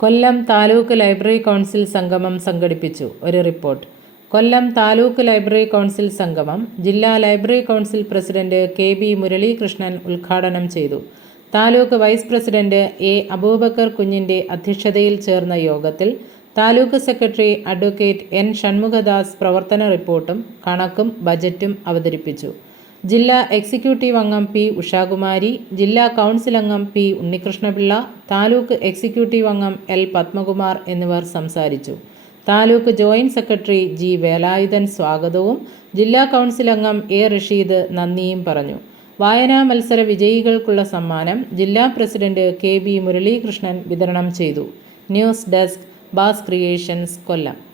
കൊല്ലം taluk library council സംഗമം സംഘടിപ്പിച്ചു. ഒരു report. Kollam taluk library council സംഗമം ജില്ലാ library council president K B Muralikrishnan ഉദ്ഘാടനം ചെയ്തു. Taluk vice president A Abubakar കുഞ്ഞിന്റെ അധ്യക്ഷതയിൽ ചേർന്ന യോഗത്തിൽ taluk secretary advocate N Shanmukhadas പ്രവർത്തന റിപ്പോർട്ടും കണക്കും ബജറ്റും അവതരിപ്പിച്ചു. ജില്ലാ എക്സിക്യൂട്ടീവ് അംഗം പി ഉഷാകുമാരി ജില്ലാ കൗൺസിൽ അംഗം പി ഉണ്ണികൃഷ്ണപിള്ള താലൂക്ക് എക്സിക്യൂട്ടീവ് അംഗം എൽ പത്മകുമാർ എന്നിവർ സംസാരിച്ചു. Taluk joint secretary G Velayudhan സ്വാഗതവും ജില്ലാ കൗൺസിൽ അംഗം എ റഷീദ് നന്ദിയും പറഞ്ഞു. വായനാ മത്സര വിജയികൾക്കുള്ള സമ്മാനം ജില്ലാ പ്രസിഡന്റ് കെ ബി മുരളീകൃഷ്ണൻ വിതരണം ചെയ്തു. News desk Baz creations Kollam.